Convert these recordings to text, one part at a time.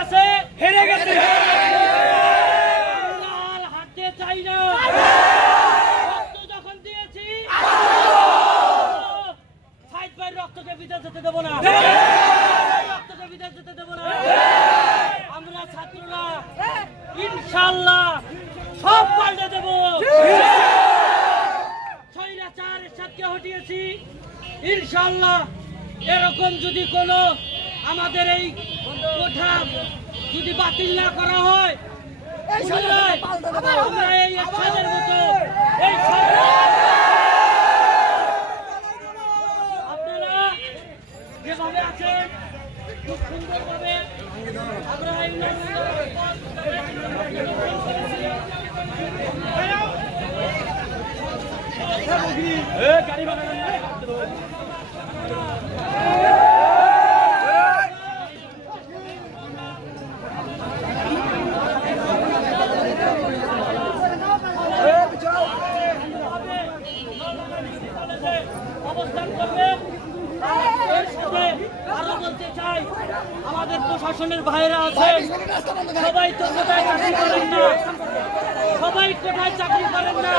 কাছে হেরে গেছে। আর হাঁটতে চাই না। রক্ত যখন দিয়েছি সাইদ ভাইয়ের রক্তকে বিদেশ যেতে দেবো না, রক্তকে বিদেশ যেতে দেবো না। আমরা ছাত্ররা ইনশাআল্লাহ সব পাল্টে দেব। স্বৈরাচার এরশাদকে হটিয়েছি ইনশাআল্লাহ। এরকম যদি কোনো আমাদের এই কোঠা যদি বাতিল না করা হয়, আমরা এই এরশাদের মতো এই আপনারা যেভাবে আছেন খুব সুন্দরভাবে আমরা এই গাড়ি অবস্থান করবেন। এর সাথে আরো বলতে চাই, আমাদের প্রশাসনের ভাইরা আছে, সবাই তো কোথায় চাকরি করেন না, সবাই কোথায় চাকরি করেন না।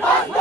বন্ধ